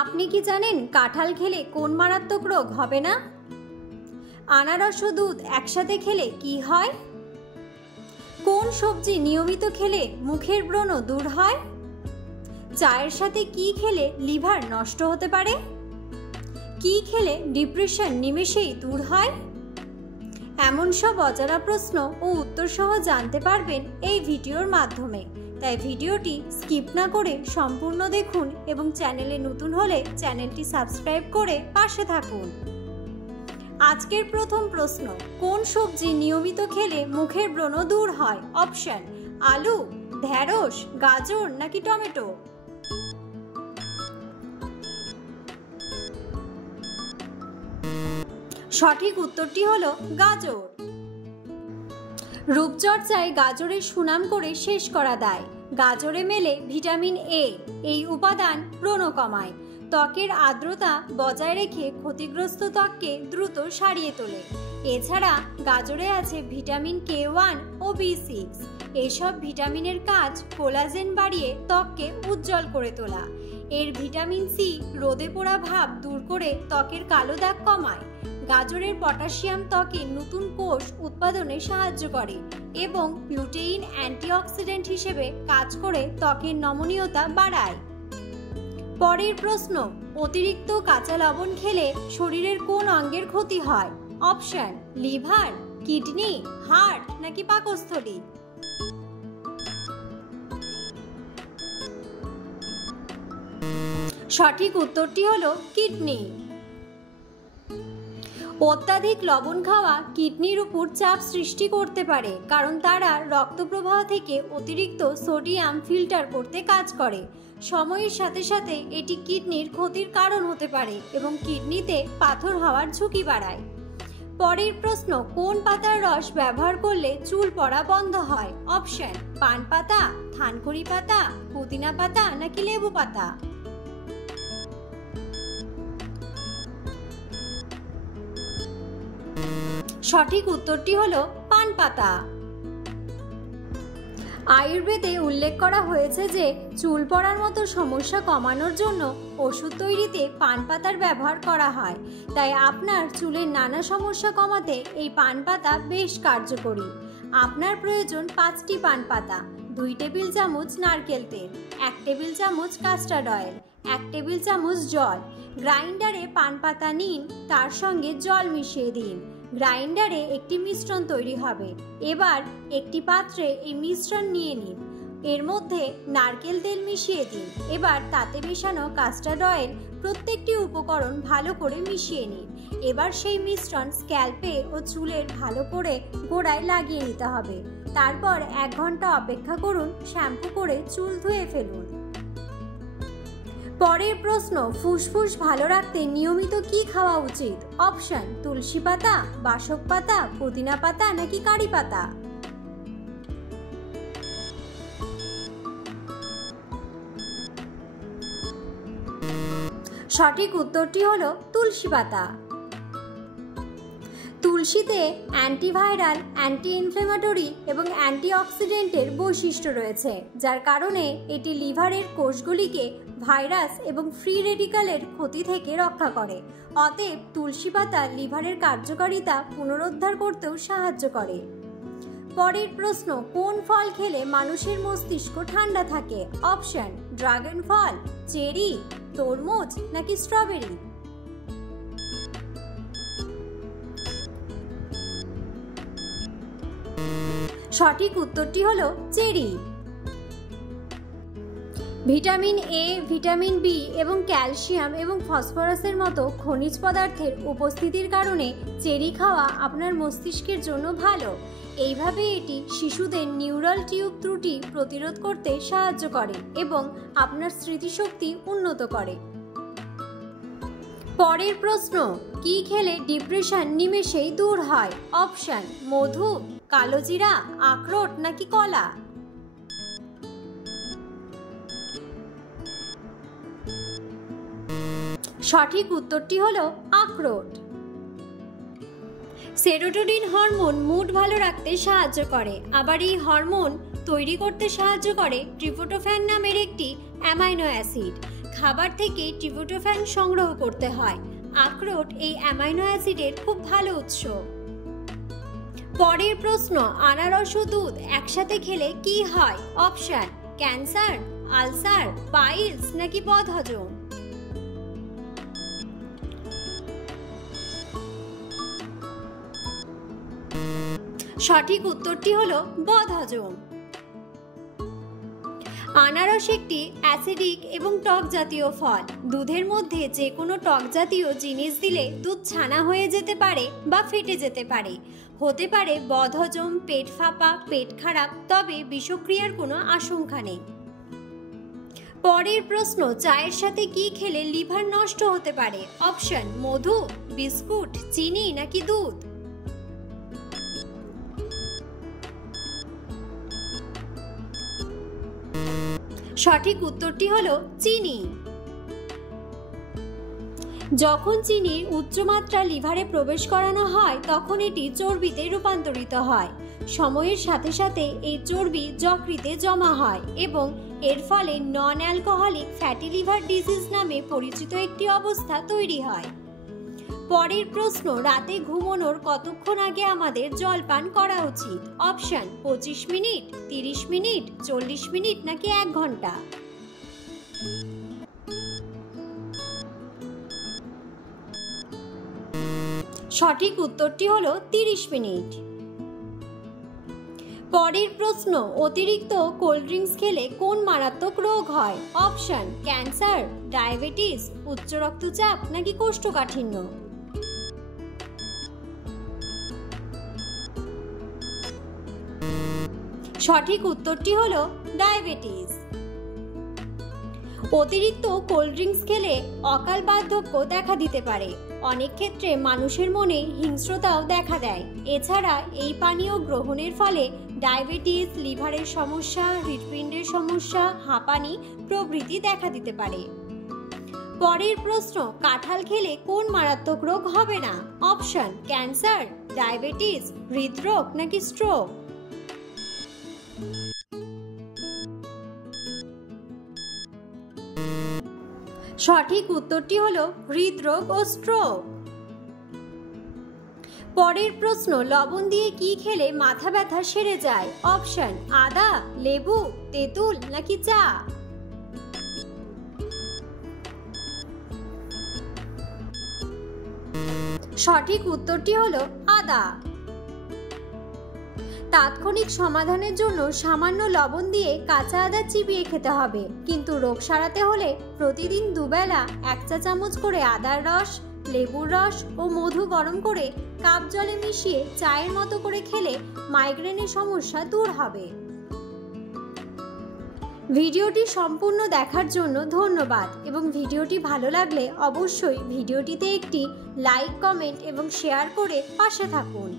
আপনি কি জানেন কাঁঠাল খেলে কোন মারাত্মক রোগ হবে না? আনারস ও দুধ একসাথে খেলে কি হয়? কোন সবজি নিয়মিত খেলে মুখের ব্রণ দূর হয়? চায়ের সাথে কি খেলে লিভার নষ্ট হতে পারে? কি খেলে ডিপ্রেশন নিমেষেই দূর হয়? এমন সব অজানা প্রশ্ন ও উত্তর সহ জানতে পারবেন এই ভিডিওর মাধ্যমে। তাই ভিডিওটি স্কিপ না করে সম্পূর্ণ দেখুন এবং চ্যানেলে নতুন হলে চ্যানেলটি সাবস্ক্রাইব করে পাশে থাকুন। আজকের প্রথম প্রশ্ন, কোন সবজি নিয়মিত খেলে মুখের ব্রণ দূর হয়? অপশন: আলু, ঢেঁড়স, গাজর নাকি টমেটো? সঠিক উত্তরটি হলো গাজর। রূপচর্চায় গাজরের সুনাম করে শেষ করা দায়। গাজরে মেলে ভিটামিন এ, এই উপাদান ব্রণ কমায়, ত্বকের আর্দ্রতা বজায় রেখে ক্ষতিগ্রস্ত ত্বককে দ্রুত সারিয়ে তোলে। এছাড়া গাজরে আছে ভিটামিন K1 ও B6। এইসব ভিটামিনের কাজ কোলাজেন বাড়িয়ে ত্বককে উজ্জ্বল করে তোলা। এর ভিটামিন সি রোদে পোড়া ভাব দূর করে ত্বকের কালো দাগ কমায়। গাজরের পটাশিয়াম ত্বকে নতুন কোষ উৎপাদনে সাহায্য করে এবং লুটেইন অ্যান্টিঅক্সিডেন্ট হিসেবে কাজ করে ত্বকের নমনীয়তা বাড়ায়। পরের প্রশ্ন, অতিরিক্ত কাঁচা লবণ খেলে শরীরের কোন অঙ্গের ক্ষতি হয়? অপশন: লিভার, কিডনি, হার্ট নাকি পাকস্থলী? সঠিক উত্তরটি হলো কিডনি। অত্যাধিক লবণ খাওয়া কিডনির উপর চাপ সৃষ্টি করতে পারে, কারণ তারা রক্ত প্রবাহ থেকে অতিরিক্ত সোডিয়াম ফিল্টার করতে কাজ করে। সময়ের সাথে সাথে এটি কিডনির ক্ষতির কারণ হতে পারে এবং কিডনিতে পাথর হওয়ার ঝুঁকি বাড়ায়। পরের প্রশ্ন, কোন পাতার রস ব্যবহার করলে চুল পড়া বন্ধ হয়? অপশন: পান পাতা, থানকুনি পাতা, পুদিনা পাতা নাকি লেবু পাতা? সঠিক উত্তরটি হলো পান পাতা। আয়ুর্বেদে উল্লেখ করা হয়েছে যে চুল পড়ার মতো সমস্যা কমানোর জন্য ওষুধ তৈরিতে পান পাতার ব্যবহার করা হয়। তাই আপনার চুলের নানা সমস্যা কমাতে এই পান পাতা বেশ কার্যকরী। আপনার প্রয়োজন 5টি পান পাতা, 2 টেবিল চামচ নারকেল তেল, 1 টেবিল চামচ কাস্টার্ড অয়েল, 1 টেবিল চামচ জল। গ্রাইন্ডারে পান পাতা নিন, তার সঙ্গে জল মিশিয়ে দিন। গ্রাইন্ডারে একটি মিশ্রণ তৈরি হবে। এবার একটি পাত্রে এই মিশ্রণ নিয়ে নিন, এর মধ্যে নারকেল তেল মিশিয়ে দিন। এবার তাতে মেশানো কাস্টার্ড অয়েল, প্রত্যেকটি উপকরণ ভালো করে মিশিয়ে নিন। এবার সেই মিশ্রণ স্ক্যাল্পে ও চুলের ভালো করে গোড়ায় লাগিয়ে নিতে হবে। তারপর 1 ঘন্টা অপেক্ষা করুন, শ্যাম্পু করে চুল ধুয়ে ফেলুন। পরের প্রশ্ন, ফুসফুস ভালো রাখতে নিয়মিত কি খাওয়া উচিত? অপশন: তুলসী পাতা, বাসক পাতা, পুদিনা পাতা নাকি কারি পাতা? সঠিক উত্তরটি হলো তুলসী পাতা। তুলসীতে অ্যান্টিভাইরাল, অ্যান্টি ইনফ্লেমেটরি এবং অ্যান্টিঅক্সিডেন্টের বৈশিষ্ট্য রয়েছে, যার কারণে এটি লিভারের কোষগুলিকে ভাইরাস এবং ফ্রি রেডিক্যালের ক্ষতি থেকে রক্ষা করে। অতএব তুলসী পাতা লিভারের কার্যকারিতা পুনরুদ্ধার করতেও সাহায্য করে। পরের প্রশ্ন, কোন ফল খেলে মানুষের মস্তিষ্ক ঠান্ডা থাকে? অপশন: ড্রাগন ফল, চেরি, তরমুজ নাকি স্ট্রবেরি? সঠিক উত্তরটি হলো cherry. Vitamin A, vitamin B এবং ক্যালসিয়াম এবং ফসফরাসের মতো খনিজ পদার্থের উপস্থিতির কারণে চেরি খাওয়া আপনার মস্তিষ্কের জন্য ভালো। এইভাবে এটি শিশুদের নিউরাল টিউব ত্রুটি প্রতিরোধ করতে সাহায্য করে এবং আপনার স্মৃতিশক্তি উন্নত করে। পরের প্রশ্ন, কি খেলে ডিপ্রেশন নিমেষেই দূর হয়? অপশন: মধু, কালোজিরা, আখরোট নাকি কলা? সঠিক উত্তরটি হলো আখরোট। সেরোটোনিন হরমোন মুড ভালো রাখতে সাহায্য করে। আবার এই হরমোন তৈরি করতে সাহায্য করে ট্রিপটোফ্যান নামের একটি অ্যামাইনো অ্যাসিড। খাবার থেকে ট্রিপটোফ্যান সংগ্রহ করতে হয়। আখরোট এই অ্যামাইনো অ্যাসিডের খুব ভালো উৎস। পরের প্রশ্ন, আনারস ও দুধ একসাথে খেলে কি হয়? অপশন: ক্যান্সার, আলসার, পাইলস নাকি বদহজম। সঠিক উত্তরটি হলো বদহজম। আনারস একটি অ্যাসিডিক এবং টক জাতীয় ফল। দুধের মধ্যে যে কোনো টক জাতীয় জিনিস দিলে দুধ ছানা হয়ে যেতে পারে বা ফেটে যেতে পারে। হতে পারে বদহজম, পেট ফাঁপা, পেট খারাপ, তবে বিষক্রিয়ার কোনো আশঙ্কা নেই। পরের প্রশ্ন, চায়ের সাথে কি খেলে লিভার নষ্ট হতে পারে? অপশন: মধু, বিস্কুট, চিনি নাকি দুধ। সঠিক উত্তরটি হলো চিনি। যখন চিনির উচ্চমাত্রা লিভারে প্রবেশ করানো হয় তখন এটি চর্বিতে রূপান্তরিত হয়। সময়ের সাথে সাথে এই চর্বি যকৃতে জমা হয় এবং এর ফলে non alcoholic fatty liver disease নামে পরিচিত একটি অবস্থা তৈরি হয়। পরের প্রশ্ন, রাতে ঘুমানোর কতক্ষণ আগে আমাদের জল পান করা উচিত? অপশন: 25 মিনিট, 30 মিনিট, 40 মিনিট নাকি 1 ঘন্টা। সঠিক উত্তরটি হলো 30 মিনিট। পরের প্রশ্ন, অতিরিক্ত কোল্ড ড্রিঙ্কস খেলে কোন মারাত্মক রোগ হয়? অপশন: ক্যান্সার, ডায়াবেটিস, উচ্চ রক্তচাপ নাকি কোষ্ঠকাঠিন্য। সঠিক উত্তরটি হলো ডায়াবেটিস। অতিরিক্ত কোল্ড ড্রিঙ্কস খেলে অকাল বার্ধক্য দেখা দিতে পারে। অনেক ক্ষেত্রে মানুষের মনে হিংস্রতাও দেখা দেয়। এছাড়া এই পানীয় গ্রহণের ফলে ডায়াবেটিস, লিভারের সমস্যা, হৃৎপিণ্ডের সমস্যা, হাঁপানি প্রভৃতি দেখা দিতে পারে। পরের প্রশ্ন, কাঁঠাল খেলে কোন মারাত্মক রোগ হবে না? অপশন: ক্যান্সার, ডায়াবেটিস, হৃদরোগ নাকি স্ট্রোক। সঠিক উত্তরটি হলো হৃদরোগ ও স্ট্রোক। পরের প্রশ্ন, লবণ দিয়ে কি খেলে মাথা ব্যথা সেরে যায়? অপশন: আদা, লেবু, তেঁতুল নাকি চা। সঠিক উত্তরটি হলো আদা। তাৎক্ষণিক সমাধানের জন্য সামান্য লবণ দিয়ে কাঁচা আদা চিবিয়ে খেতে হবে, কিন্তু রোগ সারাতে হলে প্রতিদিন দুবেলা 1 চা চামচ করে আদার রস, লেবুর রস ও মধু গরম করে কাপ জলে মিশিয়ে চায়ের মতো করে খেলে মাইগ্রেনের সমস্যা দূর হবে। ভিডিওটি সম্পূর্ণ দেখার জন্য ধন্যবাদ এবং ভিডিওটি ভালো লাগলে অবশ্যই ভিডিওটিতে একটি লাইক, কমেন্ট এবং শেয়ার করে পাশে থাকুন।